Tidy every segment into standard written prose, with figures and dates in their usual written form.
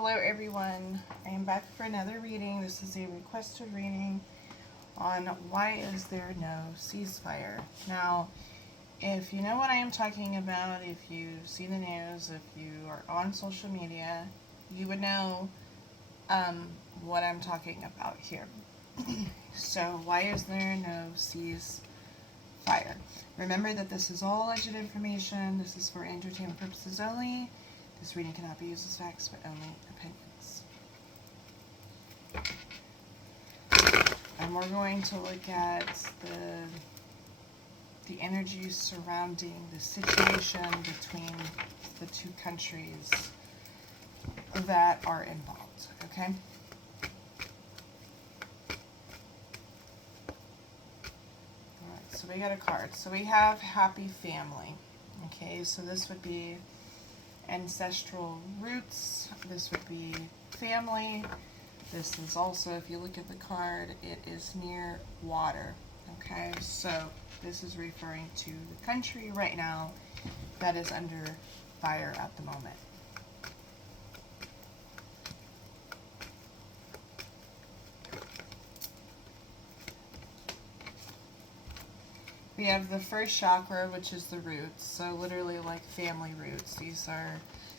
Hello everyone, I am back for another reading. This is a requested reading on why is there no ceasefire. Now, if you know what I am talking about, if you see the news, if you are on social media, you would know what I'm talking about here. So, why is there no ceasefire? Remember that this is all alleged information. This is for entertainment purposes only. This reading cannot be used as facts, but only opinions. And we're going to look at the energy surrounding the situation between the two countries that are involved, okay? Alright, so we got a card. So we have happy family, okay? So this would be ancestral roots, this would be family. This is also, if you look at the card, it is near water, okay? So this is referring to the country right now that is under fire at the moment. We have the first chakra, which is the roots, so literally like family roots.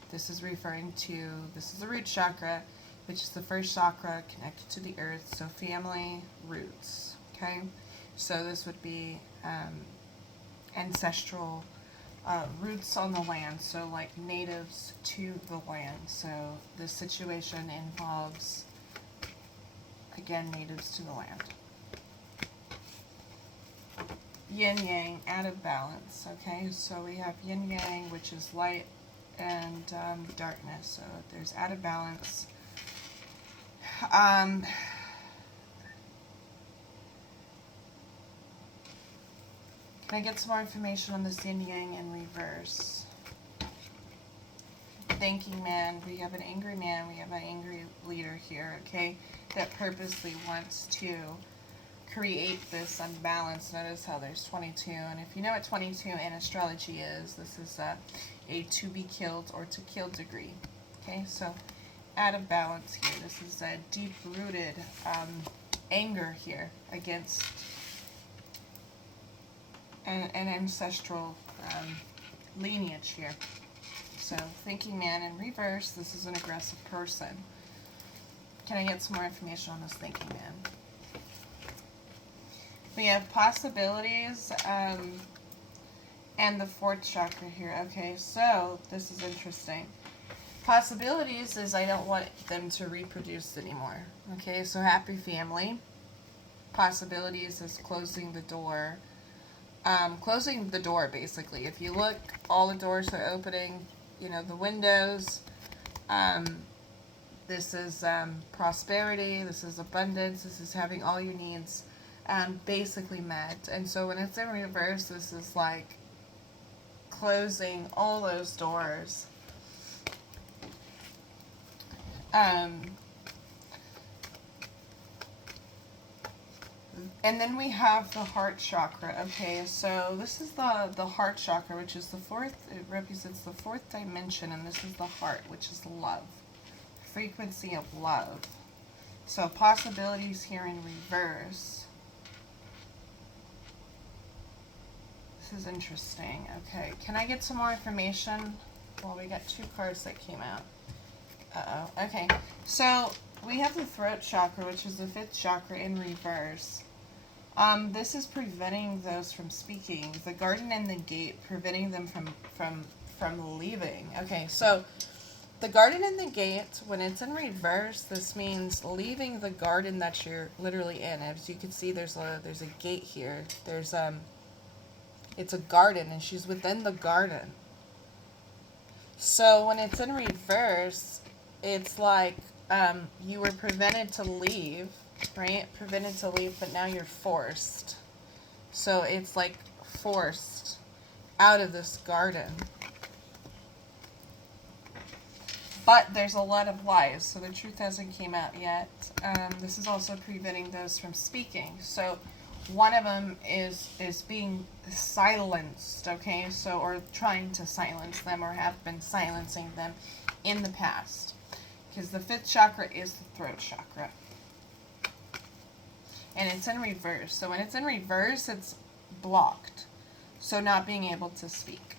This is referring to, this is the root chakra, which is the first chakra connected to the earth, so family roots, okay? So this would be ancestral roots on the land, so like natives to the land. So this situation involves, again, natives to the land. Yin-yang, out of balance, okay? So we have yin-yang, which is light and darkness, so there's out of balance. Can I get some more information on this yin-yang in reverse? Thinking man, we have an angry man, we have an angry leader here, okay? That purposely wants to create this unbalance. Notice how there's 22, and if you know what 22 in astrology is, this is a to be killed or to kill degree, okay? So out of balance here. This is a deep-rooted anger here against an ancestral lineage here. So thinking man in reverse, this is an aggressive person. Can I get some more information on this thinking man? We have possibilities and the fourth chakra here. Okay, so this is interesting. Possibilities is I don't want them to reproduce anymore. Okay, so happy family. Possibilities is closing the door. Closing the door, basically. If you look, all the doors are opening. You know, the windows. This is prosperity. This is abundance. This is having all your needs basically met. And so when it's in reverse, this is like closing all those doors. And then we have the heart chakra. Okay, so this is the heart chakra, which is the fourth, it represents the fourth dimension, and this is the heart, which is love. Frequency of love. So possibilities here in reverse. This is interesting. Okay, can I get some more information? Well, we got two cards that came out. Uh-oh. Okay, so we have the throat chakra, which is the fifth chakra in reverse. This is preventing those from speaking. The garden and the gate, preventing them from leaving. Okay, so the garden and the gate, when it's in reverse, this means leaving the garden that you're literally in. As you can see, there's a gate here. There's it's a garden, and she's within the garden. So when it's in reverse, it's like you were prevented to leave, right? Prevented to leave, but now you're forced. So it's like forced out of this garden. But there's a lot of lies, so the truth hasn't came out yet. This is also preventing those from speaking. So one of them is being silenced, okay? So, or trying to silence them, or have been silencing them in the past. because the 5th chakra is the throat chakra. And it's in reverse. So when it's in reverse, it's blocked. So not being able to speak.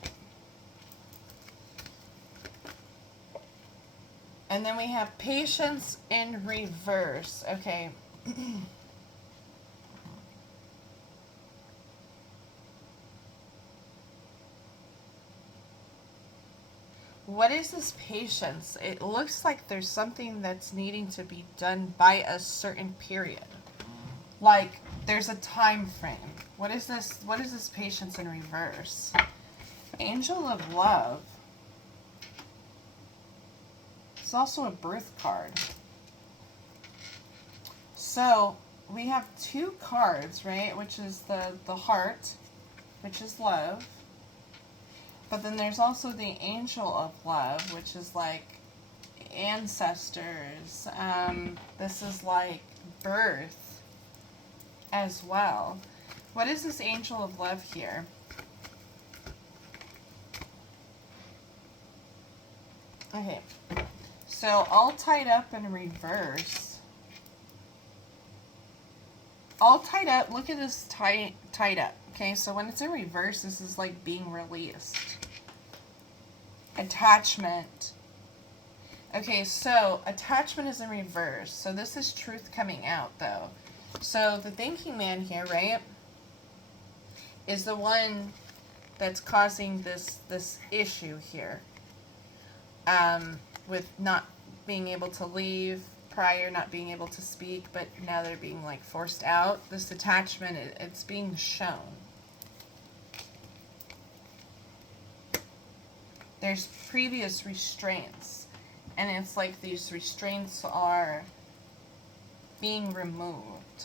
And then we have patience in reverse. Okay. What is this patience? It looks like there's something that's needing to be done by a certain period. Like there's a time frame. What is this? What is this patience in reverse? Angel of Love. It's also a birth card. So we have 2 cards, right? Which is the heart, which is love. But then there's also the Angel of Love, which is like ancestors. This is like birth as well. What is this Angel of Love here? Okay, so all tied up in reverse. All tied up, look at this tied up. Okay, so when it's in reverse, this is like being released. Attachment. Okay, so attachment is in reverse. So this is truth coming out, though. So the thinking man here, right, is the one that's causing this issue here. With not being able to leave prior, not being able to speak, but now they're being like forced out. This attachment, it's being shown. There's previous restraints, and it's like these restraints are being removed.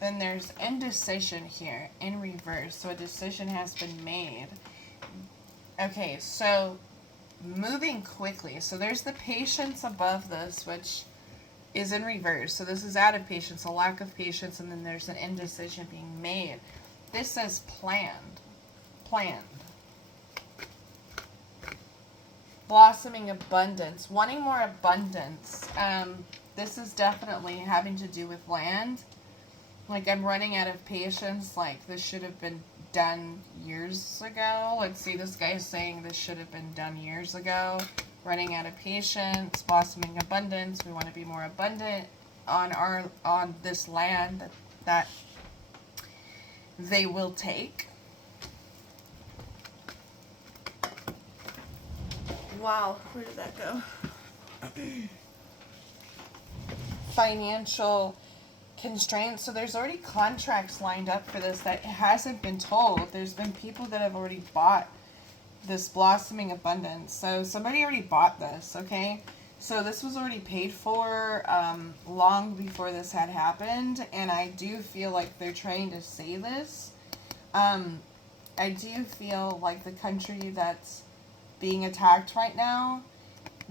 Then there's indecision here in reverse, so a decision has been made. Okay, so moving quickly. So there's the patience above this, which is in reverse. So this is out of patience, a lack of patience, and then there's an indecision being made. This says planned. Planned. Blossoming abundance. Wanting more abundance. This is definitely having to do with land. Like, I'm running out of patience. Like, this should have been done years ago. Let's see, this guy is saying this should have been done years ago. Running out of patience, blossoming abundance. We want to be more abundant on this land that they will take. Wow, where did that go? Financial constraints. So there's already contracts lined up for this that hasn't been told. There's been people that have already bought this blossoming abundance. So somebody already bought this, okay? So this was already paid for long before this had happened, and I do feel like they're trying to say this. I do feel like the country that's being attacked right now,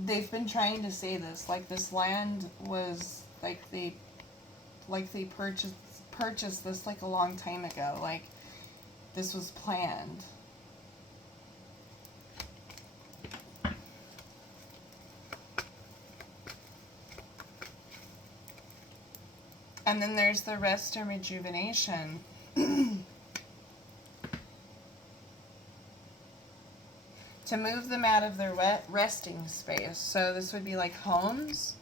they've been trying to say this. Like, this land was, like they purchased this like a long time ago. Like, this was planned. And then there's the rest and rejuvenation. To move them out of their resting space. So this would be like homes.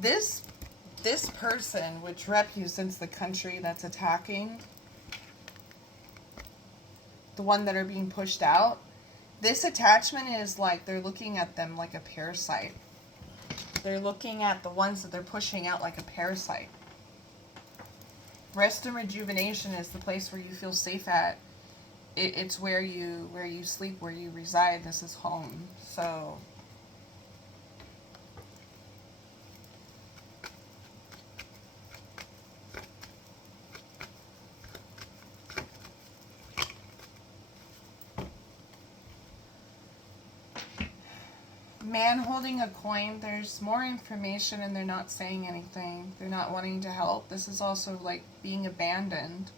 This person, which represents the country that's attacking, the one that are being pushed out, this attachment is like they're looking at them like a parasite. They're looking at the ones that they're pushing out like a parasite. Rest and rejuvenation is the place where you feel safe at. It's where you sleep, where you reside. This is home. So man holding a coin, there's more information and they're not saying anything. They're not wanting to help. This is also like being abandoned.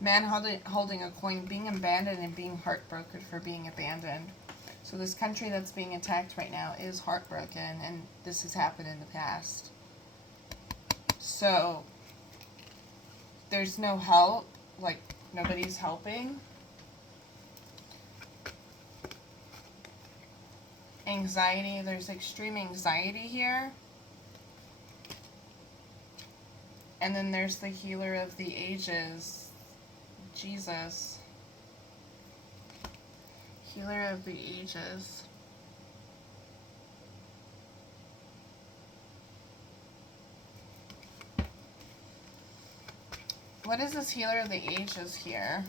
Man holding a coin, being abandoned and being heartbroken for being abandoned. So this country that's being attacked right now is heartbroken, and this has happened in the past. So there's no help, like nobody's helping. Anxiety, there's extreme anxiety here. And then there's the healer of the ages, Jesus. Healer of the ages. What is this healer of the ages here?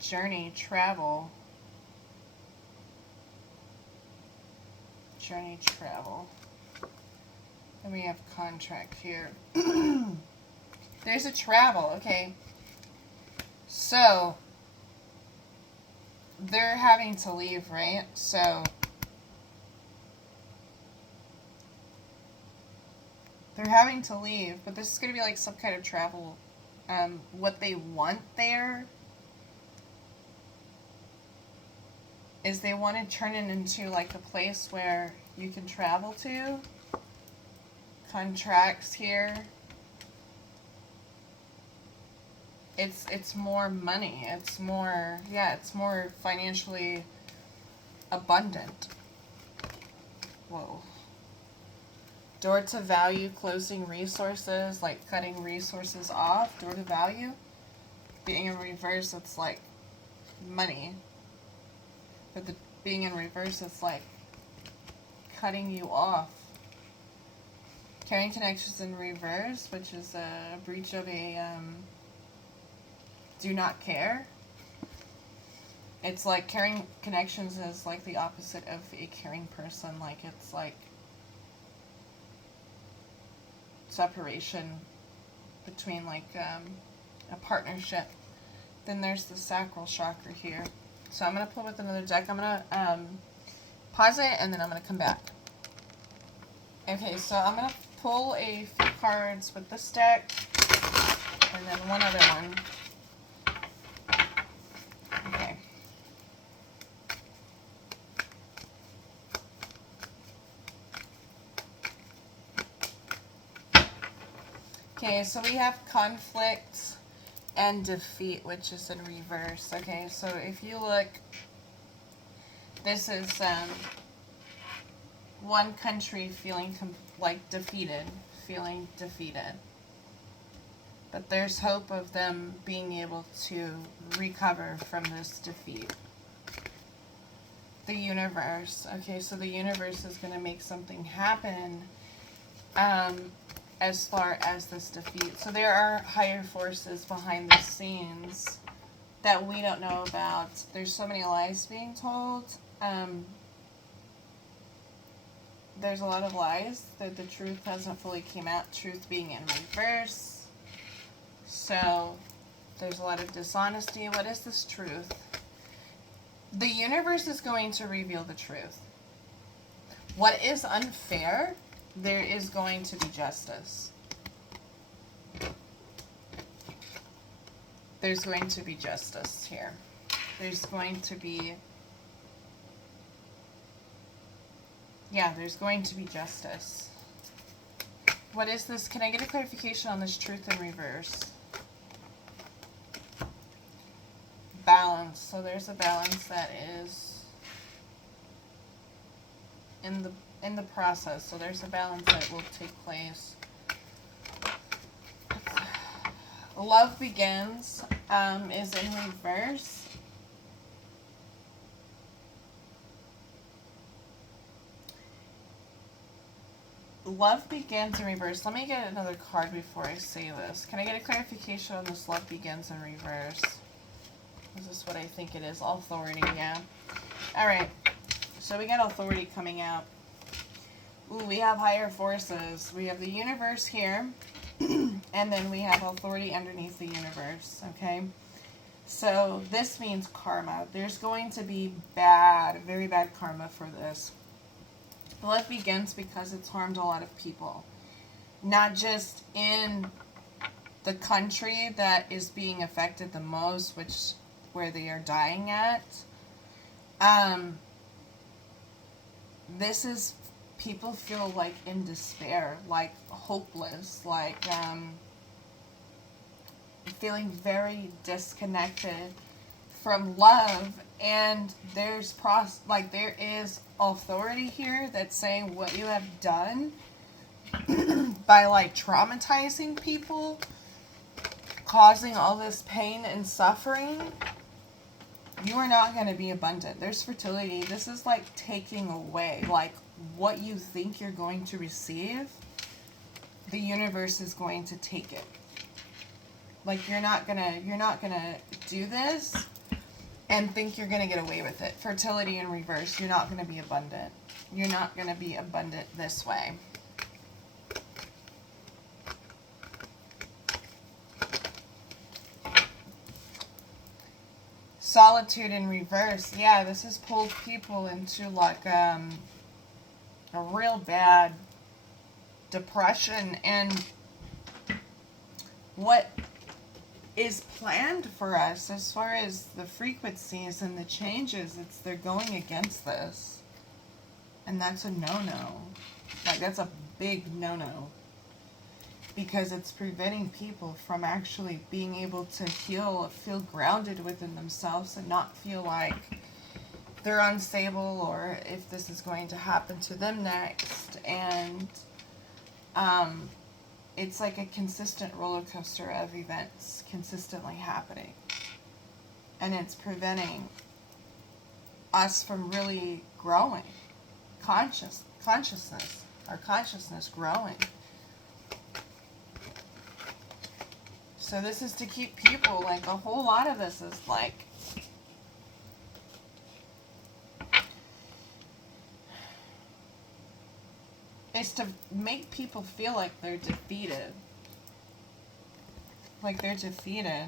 Journey, travel. Journey, travel. And we have contract here. There's a travel, okay. So, they're having to leave, right? So, they're having to leave, but this is going to be like some kind of travel. What they want there is they want to turn it into like a place where you can travel to. Contracts here. It's more money. It's more, yeah, it's more financially abundant. Whoa. Door to value, closing resources, like cutting resources off. Door to value. Being in reverse, it's like money. But being in reverse, it's like cutting you off. Carrying connections in reverse, which is a breach of a do not care. It's like carrying connections is like the opposite of a caring person. Like it's like separation between like a partnership. Then there's the sacral chakra here. So I'm going to pull with another deck. I'm going to pause it and then I'm going to come back. Okay, so I'm going to pull a few cards with this deck and then one other one. Okay. Okay, so we have conflict and defeat, which is in reverse. Okay, so if you look, this is one country feeling like defeated, feeling defeated. But there's hope of them being able to recover from this defeat. The universe. Okay, so the universe is going to make something happen as far as this defeat. So there are higher forces behind the scenes that we don't know about. There's so many lies being told. There's a lot of lies that the truth hasn't fully came out. Truth being in reverse. So there's a lot of dishonesty. What is this truth? The universe is going to reveal the truth. What is unfair, there is going to be justice. There's going to be justice here. There's going to be... yeah, there's going to be justice. What is this? Can I get a clarification on this truth in reverse? Balance. So there's a balance that is in the process. So there's a balance that will take place. Love begins is in reverse. Love begins in reverse. Let me get another card before I say this. Can I get a clarification on this love begins in reverse? Is this what I think it is? Authority, yeah. Alright. So we got authority coming out. Ooh, we have higher forces. We have the universe here. And then we have authority underneath the universe. Okay? So this means karma. There's going to be bad, very bad karma for this. Love begins because it's harmed a lot of people. Not just in the country that is being affected the most, which where they are dying at, this is, people feel like in despair, like hopeless, like feeling very disconnected from love. And there's there is authority here that's saying what you have done by like traumatizing people, causing all this pain and suffering, you are not going to be abundant. There's fertility. This is like taking away, like what you think you're going to receive, the universe is going to take it. Like you're not gonna do this and think you're gonna get away with it. Fertility in reverse. You're not gonna be abundant. You're not gonna be abundant this way. Solitude in reverse. Yeah, this has pulled people into like a real bad depression. And what is planned for us as far as the frequencies and the changes, they're going against this. And that's a no-no. Like, that's a big no-no. Because it's preventing people from actually being able to feel grounded within themselves and not feel like they're unstable or if this is going to happen to them next. And it's like a consistent roller coaster of events consistently happening. And it's preventing us from really growing. Consciousness. Our consciousness growing. So this is to keep people, like a whole lot of this is like, is to make people feel like they're defeated. Like they're defeated.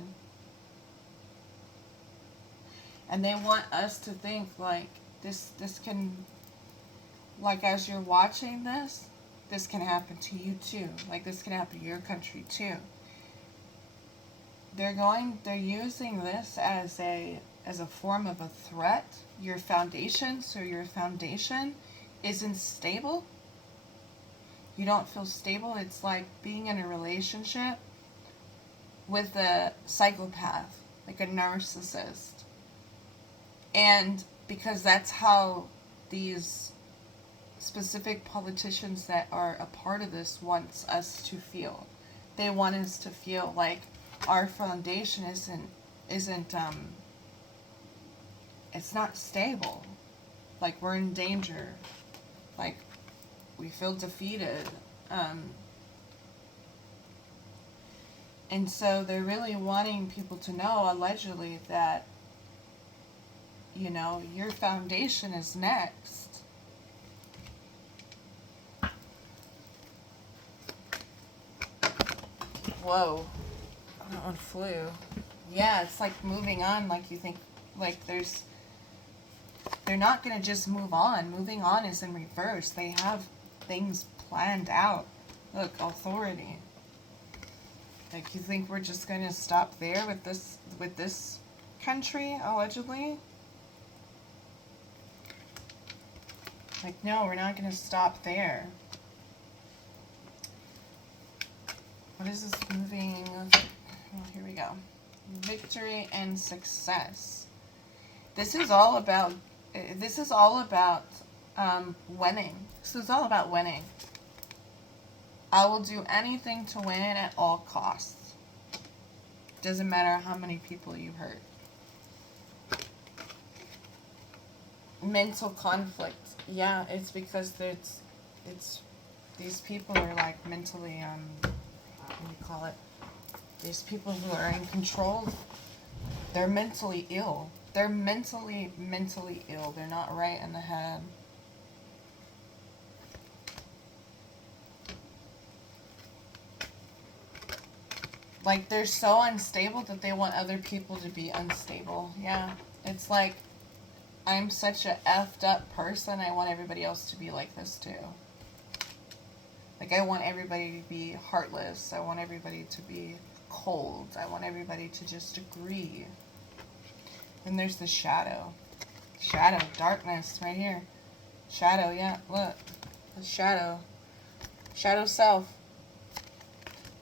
And they want us to think like this can, like as you're watching this can happen to you too. Like this can happen to your country too. They're using this as a form of a threat. Your foundation, so your foundation isn't stable. You don't feel stable. It's like being in a relationship with a psychopath, like a narcissist. And because that's how these specific politicians that are a part of this wants us to feel. They want us to feel like our foundation isn't it's not stable. Like we're in danger. Like we feel defeated. And so they're really wanting people to know, allegedly, that, you know, your foundation is next. Whoa. That one flew. Yeah, it's like moving on, like you think, like they're not going to just move on. Moving on is in reverse. They have things planned out. Look, authority. Like, you think we're just going to stop there with this country, allegedly? Like, no, we're not going to stop there. What is this moving? Oh, here we go. Victory and success. This is all about winning. This is all about winning. I will do anything to win at all costs. Doesn't matter how many people you hurt. Mental conflict. Yeah, it's because it's these people are like mentally what do you call it? These people who are in control, they're mentally ill. They're mentally ill. They're not right in the head. Like, they're so unstable that they want other people to be unstable. Yeah. It's like, I'm such a effed up person, I want everybody else to be like this too. Like, I want everybody to be heartless. I want everybody to be cold. I want everybody to just agree. Then there's the shadow. Shadow, darkness, right here. Shadow, yeah, look. The shadow. Shadow self.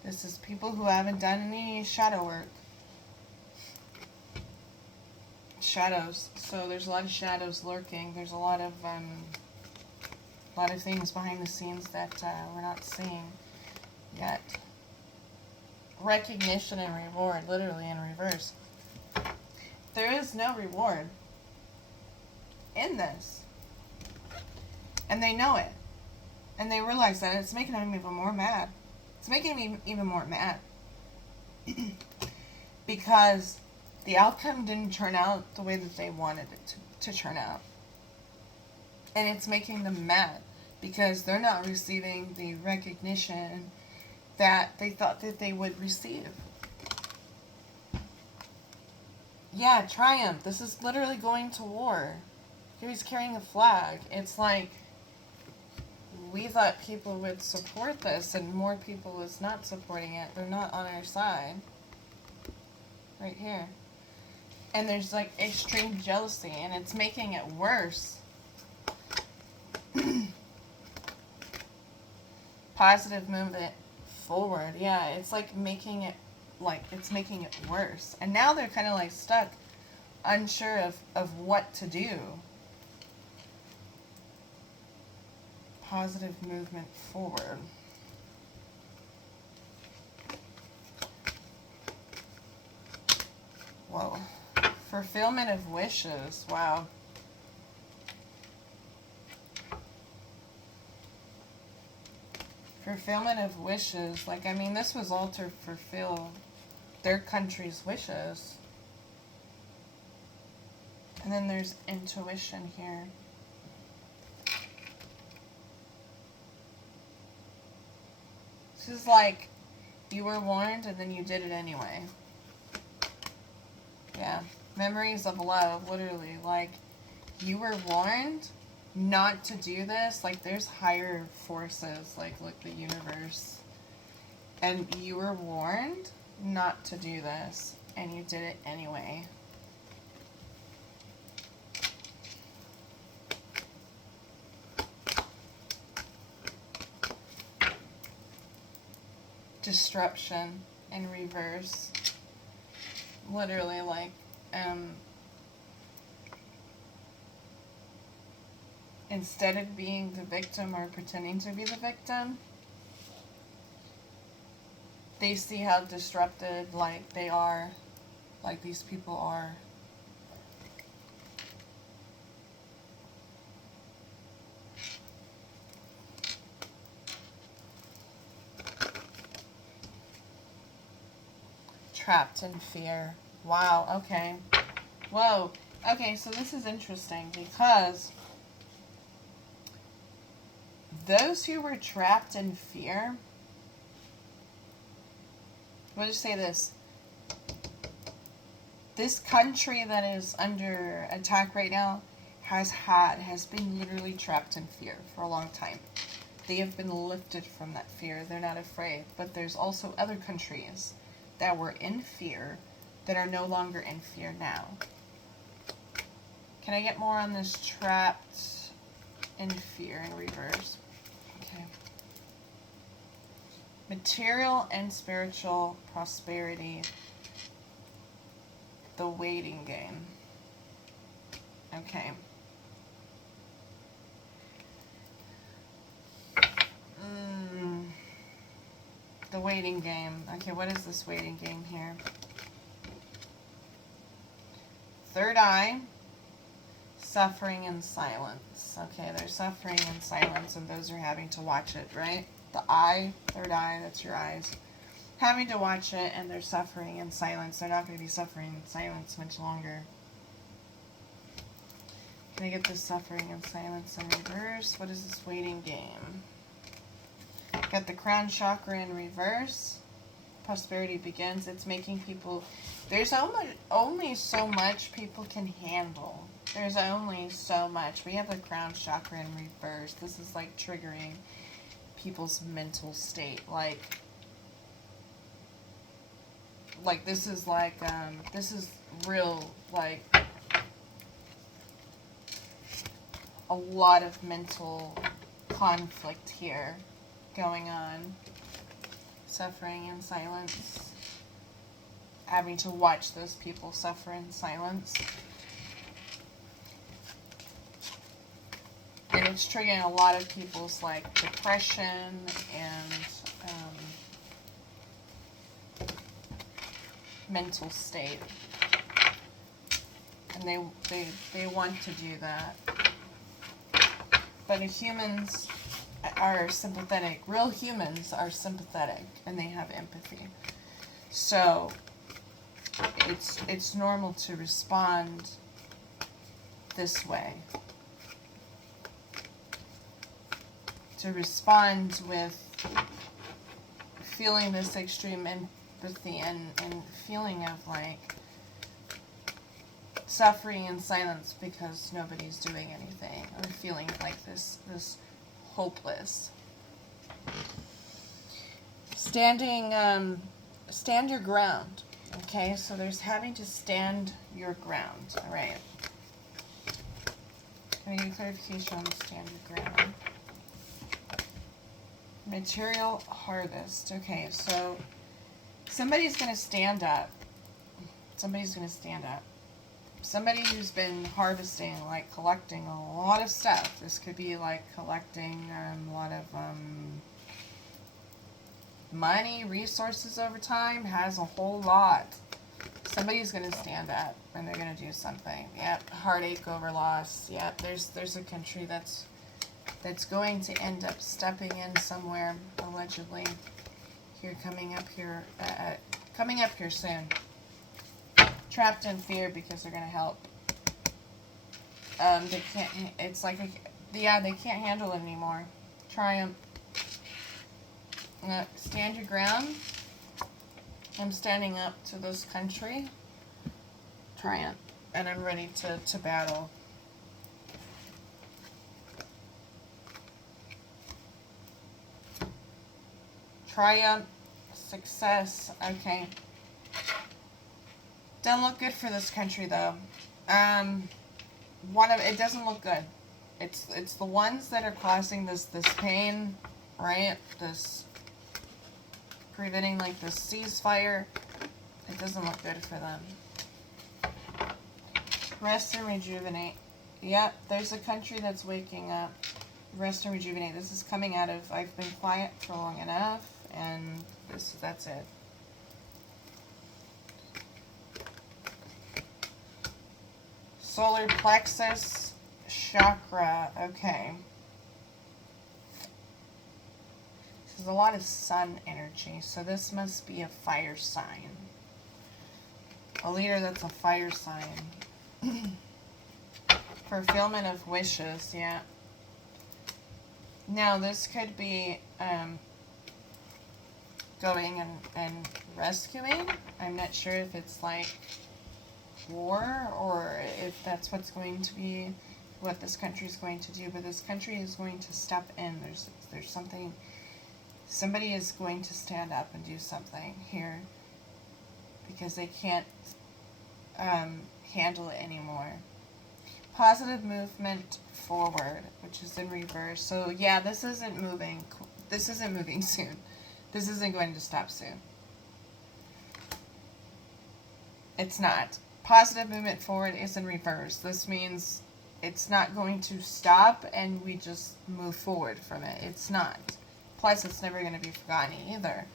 This is people who haven't done any shadow work. Shadows. So there's a lot of shadows lurking. There's a lot of things behind the scenes that we're not seeing yet. Recognition and reward, literally in reverse. There is no reward in this. And they know it. And they realize that it's making them even more mad. It's making me even more mad. Because the outcome didn't turn out the way that they wanted it to turn out. And it's making them mad because they're not receiving the recognition that they thought that they would receive. Yeah, triumph. This is literally going to war. Here he's carrying a flag. It's like, we thought people would support this, and more people is not supporting it. They're not on our side. Right here. And there's like extreme jealousy, and it's making it worse. Positive movement forward. Yeah, it's like making it worse. And now they're kind of like stuck, unsure of what to do. Positive movement forward. Whoa. Fulfillment of wishes. Wow. Fulfillment of wishes. Like, I mean, this was all to fulfill their country's wishes. And then there's intuition here. This is like, you were warned and then you did it anyway. Yeah. Memories of love, literally. Like, you were warned not to do this. Like, there's higher forces, like the universe. And you were warned not to do this, and you did it anyway. Disruption in reverse. Literally, like, instead of being the victim or pretending to be the victim, they see how disrupted, like, they are, like, these people are. Trapped in fear. Wow, okay. Whoa. Okay, so this is interesting because those who were trapped in fear, we'll just say this. This country that is under attack right now has been literally trapped in fear for a long time. They have been lifted from that fear. They're not afraid. But there's also other countries that were in fear that are no longer in fear now. Can I get more on this trapped in fear in reverse? Okay. Material and spiritual prosperity. The waiting game. Okay. The waiting game. Okay, what is this waiting game here? Third eye. Suffering and silence. Okay, there's suffering and silence, and those are having to watch it, right? The eye, third eye, that's your eyes. Having to watch it, and they're suffering in silence. They're not going to be suffering in silence much longer. Can I get this suffering and silence in reverse? What is this waiting game? Got the crown chakra in reverse. Prosperity begins. It's making people... There's only so much people can handle. There's only so much. We have the crown chakra in reverse. This is like triggering people's mental state. Like... like, this is like, this is real, like, a lot of mental conflict here going on. Suffering in silence. Having to watch those people suffer in silence. And it's triggering a lot of people's, like, depression and mental state. And they want to do that. But humans are sympathetic. Real humans are sympathetic, and they have empathy. So it's normal to respond this way. To respond with feeling this extreme empathy and feeling of, like, suffering in silence because nobody's doing anything, or feeling like this hopeless. Stand your ground. Okay, so there's having to stand your ground. All right. Can I get clarification on the stand your ground? Material harvest. Okay, so somebody's going to stand up. Somebody's going to stand up. Somebody who's been harvesting, like collecting a lot of stuff. This could be like collecting a lot of money, resources over time, has a whole lot. Somebody's going to stand up and they're going to do something. Yep, heartache over loss. Yep, there's a country that's going to end up stepping in somewhere, allegedly. Here, coming up here soon. Trapped in fear because they're going to help. They can't, it's like, they can't handle it anymore. Triumph. Stand your ground. I'm standing up to this country. Triumph. And I'm ready to battle. Triumph. Success. Okay. Doesn't look good for this country, though. It doesn't look good. It's the ones that are causing this pain, right? This preventing, like, this ceasefire. It doesn't look good for them. Rest and rejuvenate. Yep, there's a country that's waking up. Rest and rejuvenate. This is coming out of, I've been quiet for long enough, and that's it. Solar plexus chakra. Okay. There's a lot of sun energy, so this must be a fire sign. A leader that's a fire sign. Fulfillment of wishes, yeah. Now, this could be going and rescuing. I'm not sure if it's like war or if that's what's going to be what this country is going to do, but this country is going to step in. There's something, somebody is going to stand up and do something here because they can't handle it anymore. Positive movement forward, which is in reverse. So yeah, this isn't moving. This isn't moving soon. This isn't going to stop soon. It's not. Positive movement forward is in reverse. This means it's not going to stop and we just move forward from it. It's not. Plus, it's never going to be forgotten either.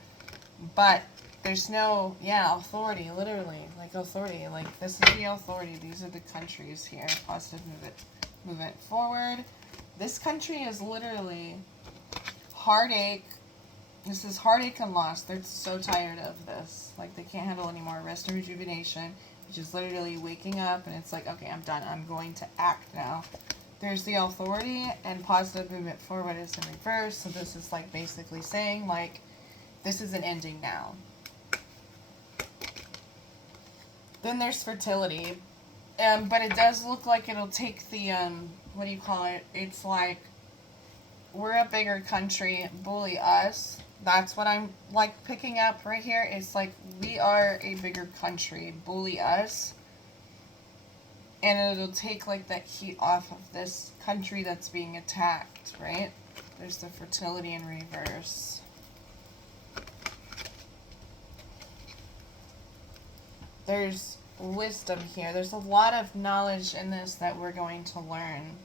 But there's no, authority, literally. Like authority. Like, this is the authority. These are the countries here. Positive movement forward. This country is literally heartache. This is heartache and loss. They're so tired of this. Like, they can't handle anymore. Rest and rejuvenation. Which is literally waking up and it's like, okay, I'm done. I'm going to act now. There's the authority, and positive movement forward is in reverse. So this is like basically saying, like, this is an ending now. Then there's fertility. But it does look like it'll take the, It's like, we're a bigger country, bully us. That's what I'm like picking up right here. It's like we are a bigger country. Bully us. And it'll take like that heat off of this country that's being attacked, right? There's the fertility in reverse. There's wisdom here. There's a lot of knowledge in this that we're going to learn.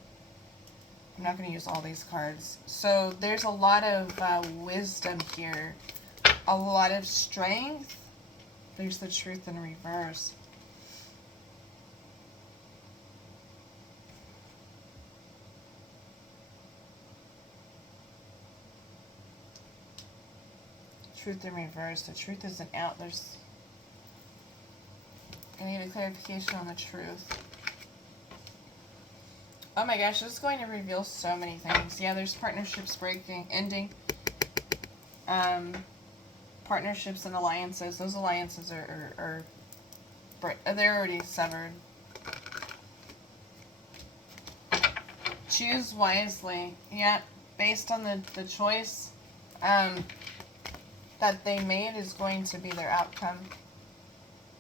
I'm not going to use all these cards. So there's a lot of wisdom here. A lot of strength. There's the truth in reverse. Truth in reverse. The truth isn't out. I need a clarification on the truth. Oh my gosh, this is going to reveal so many things. Yeah, there's partnerships ending. Partnerships and alliances. Those alliances are they're already severed. Choose wisely. Yeah, based on the choice that they made is going to be their outcome,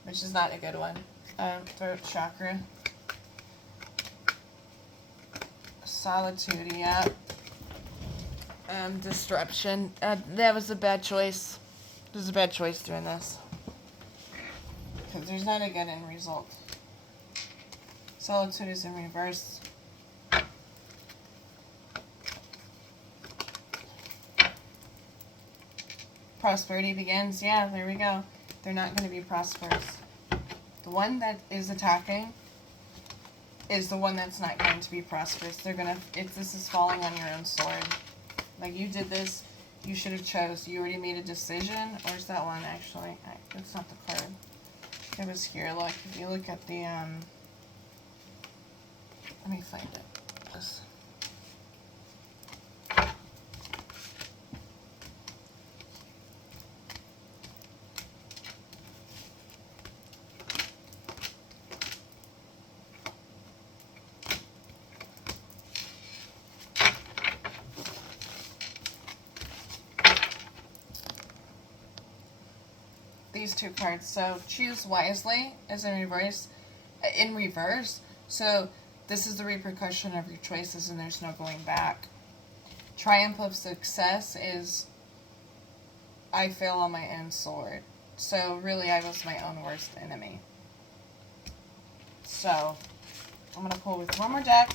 which is not a good one. Throat chakra. Solitude, yeah. Disruption. That was a bad choice. It was a bad choice doing this. Because there's not a good end result. Solitude is in reverse. Prosperity begins. Yeah, there we go. They're not going to be prosperous. The one that is attacking is the one that's not going to be prosperous. They're going to, this is falling on your own sword. Like, you did this, you should have chose. You already made a decision. Where's that one, actually? That's not the card. It was here. Look, if you look at the, let me find it. Plus. These two cards. So choose wisely is in reverse. So this is the repercussion of your choices, and there's no going back. Triumph of success is I fail on my own sword. So really, I was my own worst enemy. So I'm gonna pull with one more deck.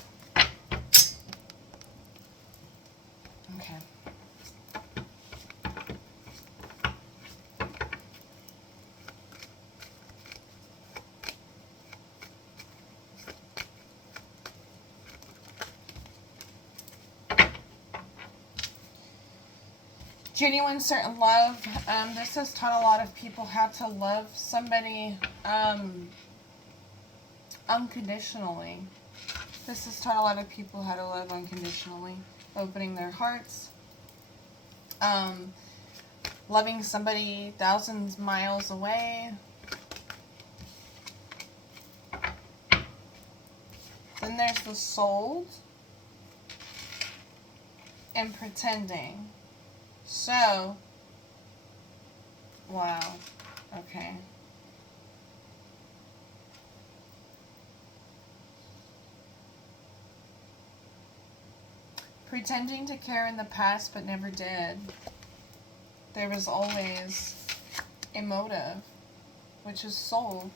Okay. Genuine, certain love. This has taught a lot of people how to love somebody unconditionally. This has taught a lot of people how to love unconditionally. Opening their hearts. Loving somebody thousands miles away. Then there's the sold and pretending. So, wow, okay. Pretending to care in the past but never did. There was always a motive, which is sold.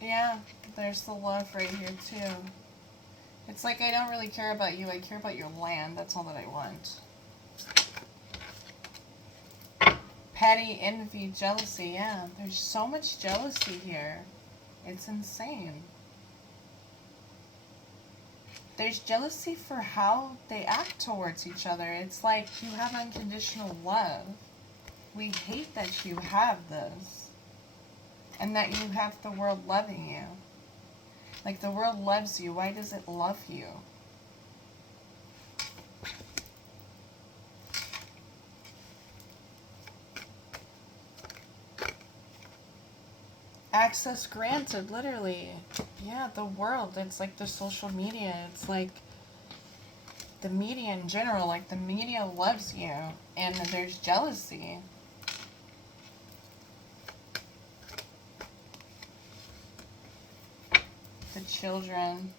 Yeah, there's the love right here too. It's like, I don't really care about you, I care about your land. That's all that I want. Petty, envy, jealousy, yeah. There's so much jealousy here. It's insane. There's jealousy for how they act towards each other. It's like you have unconditional love. We hate that you have this. And that you have the world loving you. Like, the world loves you. Why does it love you? Access granted, literally. Yeah, the world. It's like the social media. It's like the media in general. Like the media loves you, and there's jealousy. The children.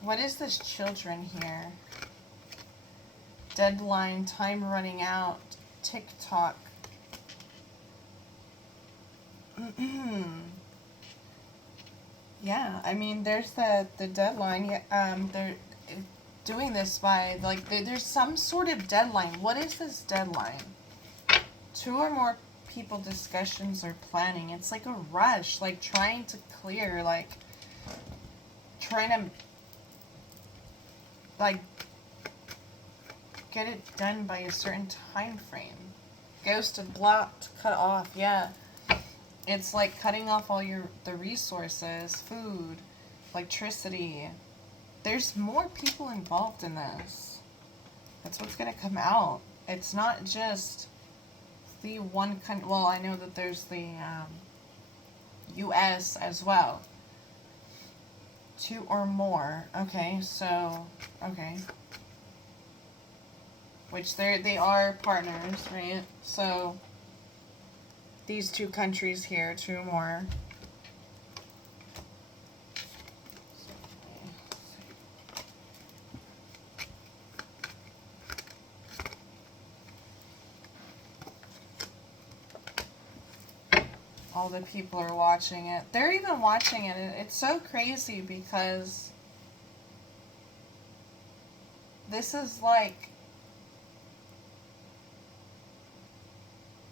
What is this children here? Deadline, time running out, TikTok. Yeah, I mean, there's the deadline. Yeah, they're doing this by, like, there's some sort of deadline. What is this deadline? 2 or more people discussions or planning. It's like a rush, like trying to clear, like trying to like get it done by a certain time frame. Ghosted, blocked, cut off. Yeah, it's like cutting off all the resources, food, electricity. There's more people involved in this. That's what's gonna come out. It's not just the one country. Well, I know that there's the U.S. as well. 2 or more. Okay, so okay. Which they are partners, right? So these 2 countries here, 2 more. All the people are watching it. They're even watching it. It's so crazy because this is like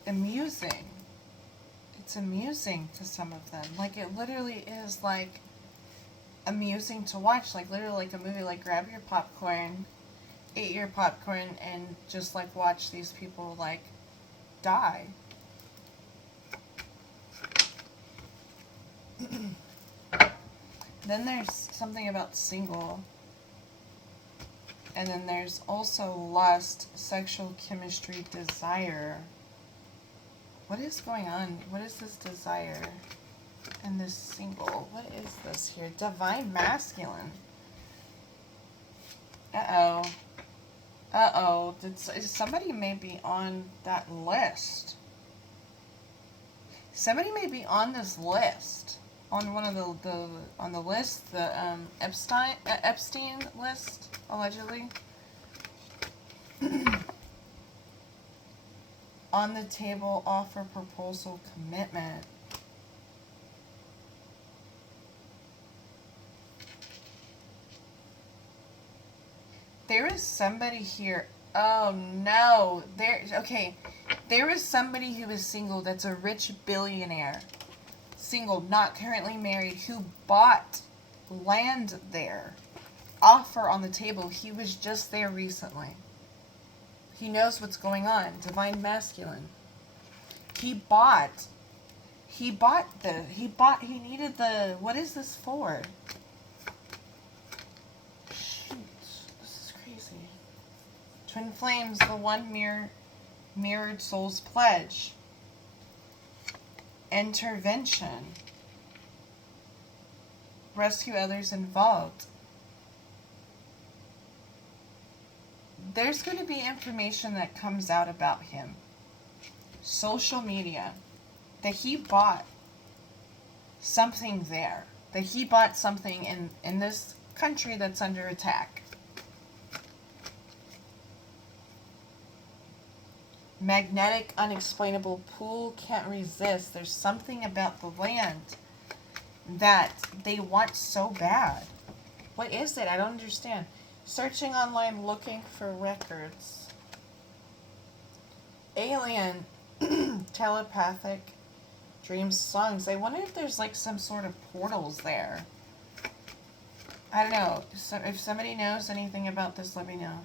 amusing. It's amusing to some of them. Like, it literally is like amusing to watch. Like, literally like a movie. Like, grab your popcorn, eat your popcorn, and just like watch these people like die. Then there's something about single. And then there's also lust, sexual chemistry, desire. What is going on? What is this desire? And this single. What is this here? Divine masculine. Uh-oh. Uh-oh. Somebody may be on that list. Somebody may be on this list. On one of on the list, the Epstein list, allegedly. On the table, offer, proposal, commitment. There is somebody here. Oh no. Okay. There is somebody who is single that's a rich billionaire. Single, not currently married, who bought land there. Offer on the table. He was just there recently. He knows what's going on. Divine masculine. He needed the, what is this for? Shoot, this is crazy. Twin flames, the one mirrored soul's pledge. Intervention. Rescue others involved. There's going to be information that comes out about him. Social media. That he bought something there. That he bought something in this country that's under attack. Magnetic, unexplainable pull, can't resist. There's something about the land that they want so bad. What is it? I don't understand. Searching online, looking for records. Alien, telepathic, dreams, songs. I wonder if there's like some sort of portals there. I don't know. So if somebody knows anything about this, let me know.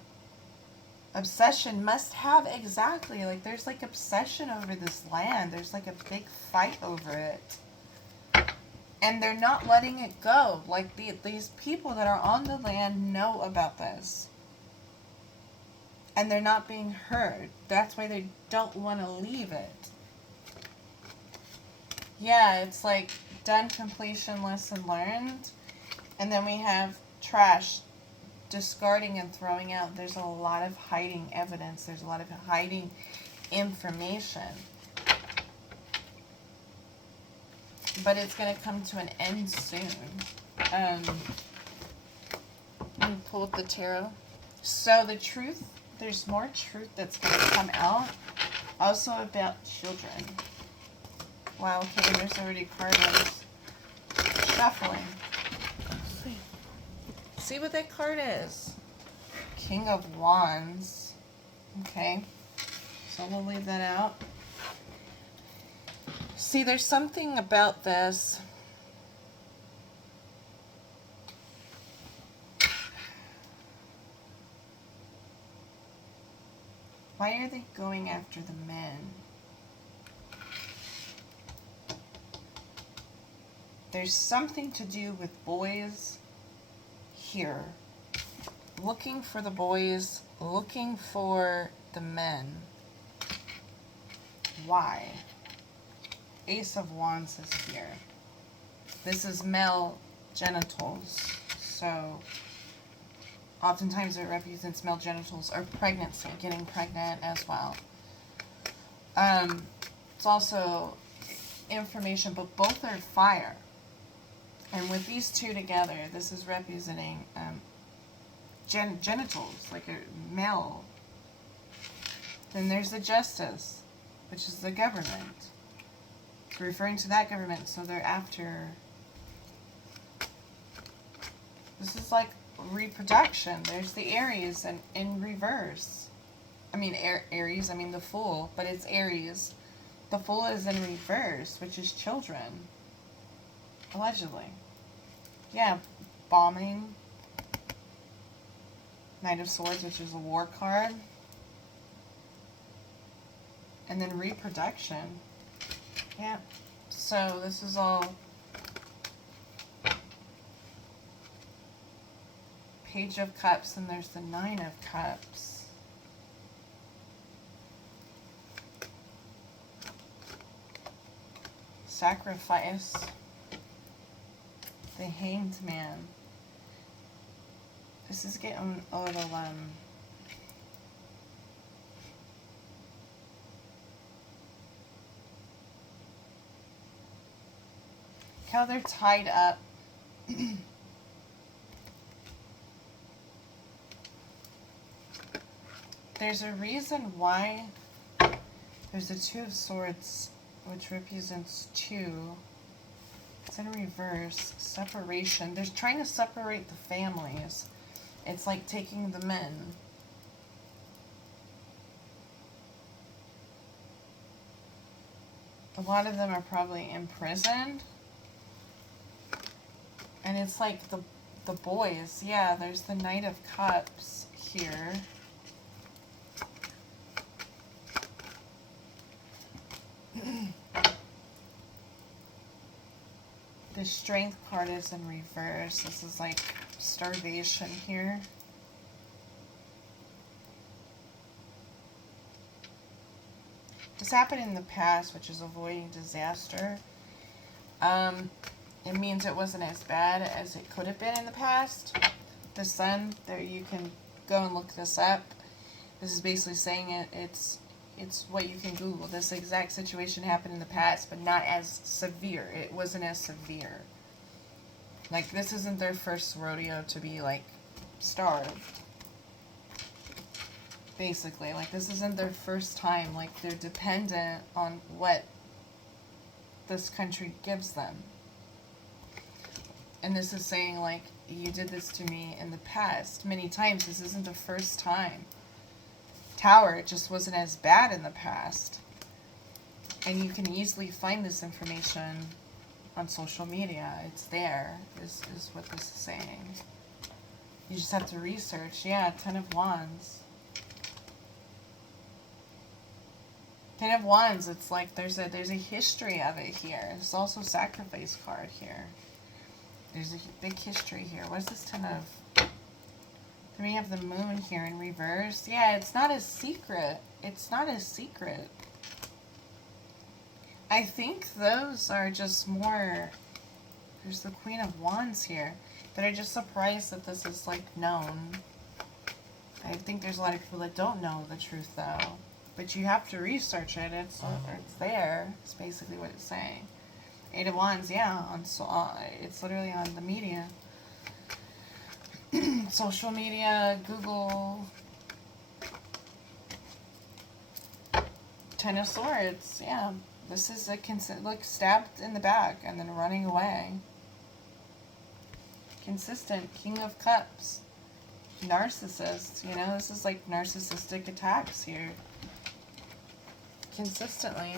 Obsession, must have, exactly. Like, there's like obsession over this land. There's like a big fight over it. And they're not letting it go. Like, these people that are on the land know about this. and they're not being heard. That's why they don't want to leave it. Yeah, it's like done, completion, lesson learned. And then we have trash, discarding and throwing out. There's a lot of hiding evidence. There's a lot of hiding information. But it's going to come to an end soon. Let me pull up the tarot. So the truth, there's more truth that's going to come out. Also about children. Wow, okay, there's already cards shuffling. Let's see. See what that card is. King of Wands. Okay. So we'll leave that out. See, there's something about this. Why are they going after the men? There's something to do with boys here. Looking for the boys, looking for the men. Why? Ace of Wands is here. This is male genitals. So oftentimes it represents male genitals or pregnancy, getting pregnant as well. It's also information, but both are fire. And with these two together, this is representing genitals, like a male. Then there's the justice, which is the government. It's referring to that government, so they're after. This is like reproduction. There's the Aries and in reverse. I mean Aries, I mean the Fool, but it's Aries. The Fool is in reverse, which is children. Allegedly. Yeah, bombing. Knight of Swords, which is a war card. And then reproduction. Yeah. So this is all Page of Cups, and there's the Nine of Cups. Sacrifice. The Hanged Man. This is getting a little, how they're tied up. There's a reason why there's a Two of Swords, which represents two. It's in reverse. Separation. They're trying to separate the families. It's like taking the men. A lot of them are probably imprisoned. And it's like the boys. Yeah, there's the Knight of Cups here. The Strength card is in reverse. This is like starvation here. This happened in the past, which is avoiding disaster. It means it wasn't as bad as it could have been in the past. The Sun, there you can go and look this up. This is basically saying it's what you can Google. This exact situation happened in the past, but not as severe. It wasn't as severe. Like, this isn't their first rodeo to be, like, starved. Basically. Like, this isn't their first time. Like, they're dependent on what this country gives them. And this is saying, like, you did this to me in the past many times. This isn't the first time. Tower, it just wasn't as bad in the past. And you can easily find this information on social media. It's there, is what this is saying. You just have to research. Yeah, Ten of Wands. Ten of Wands, it's like there's a history of it here. There's also Sacrifice card here. There's a big history here. What is this Ten of... Then we have the moon here in reverse. Yeah, it's not a secret. It's not a secret. I think those are just more... There's the Queen of Wands here. But I'm just surprised that this is, like, known. I think there's a lot of people that don't know the truth, though. But you have to research it. It's there. It's basically what it's saying. Eight of Wands, yeah. It's literally on the media. Social media, Google. Ten of Swords, yeah. This is a look, stabbed in the back and then running away. Consistent. King of Cups. Narcissist, you know, this is like narcissistic attacks here. Consistently.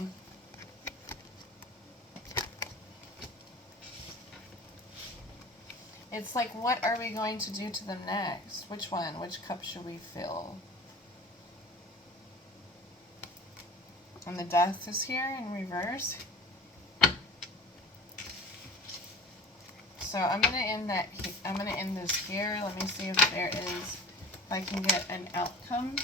It's like, what are we going to do to them next? Which one? Which cup should we fill? And the Death is here in reverse. So I'm gonna end that. I'm gonna end this here. Let me see if there is, if I can get an outcome.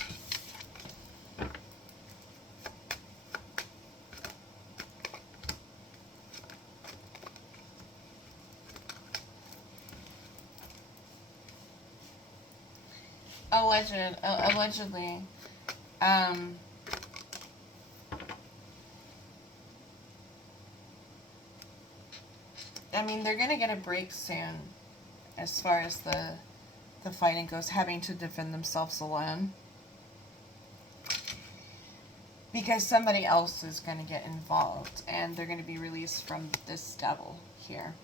Allegedly. I mean, they're going to get a break soon as far as the fighting goes, having to defend themselves alone. Because somebody else is going to get involved, and they're going to be released from this devil here.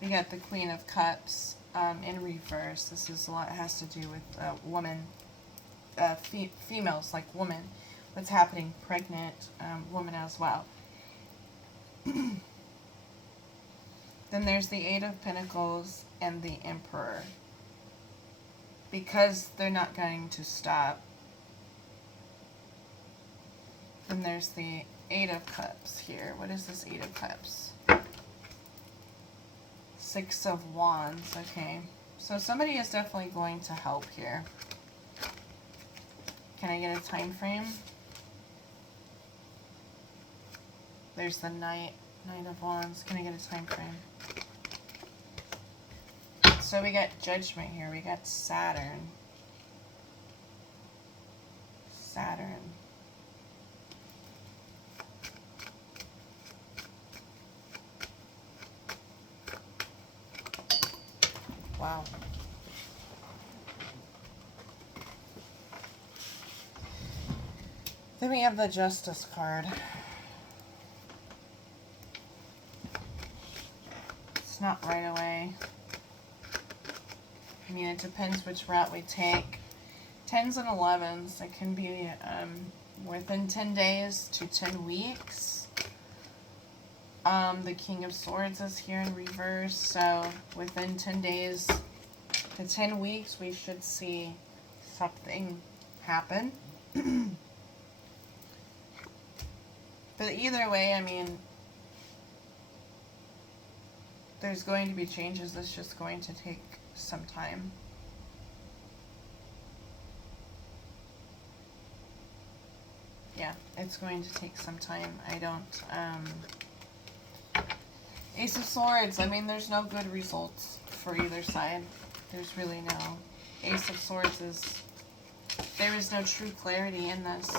We got the Queen of Cups in reverse. This is a lot, it has to do with woman, females, like woman. What's happening, pregnant woman as well. Then there's the Eight of Pentacles and the Emperor. Because they're not going to stop. Then there's the Eight of Cups here. What is this Eight of Cups? Six of Wands. Okay. So somebody is definitely going to help here. Can I get a time frame? There's the Knight of Wands. Can I get a time frame? So we got Judgment here. We got Saturn. Wow. Then we have the Justice card. It's not right away. I mean, it depends which route we take. 10s and 11s, it can be within 10 days to 10 weeks. The King of Swords is here in reverse, so within 10 days to 10 weeks, we should see something happen. But either way, I mean, there's going to be changes. It's just going to take some time. Yeah, it's going to take some time. I don't, Ace of Swords, I mean, there's no good results for either side. There's really no. Ace of Swords is, there is no true clarity in this.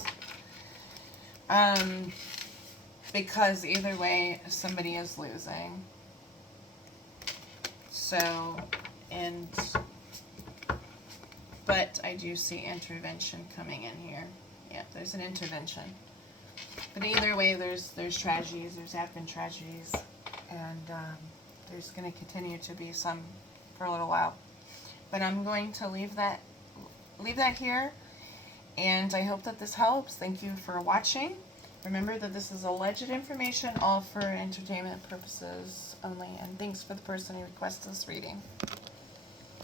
Because either way, somebody is losing. So, but I do see intervention coming in here. Yeah, there's an intervention. But either way, there's tragedies. Have been tragedies, and there's going to continue to be some for a little while. But I'm going to leave that here, and I hope that this helps. Thank you for watching. Remember that this is alleged information, all for entertainment purposes only, and thanks for the person who requested this reading.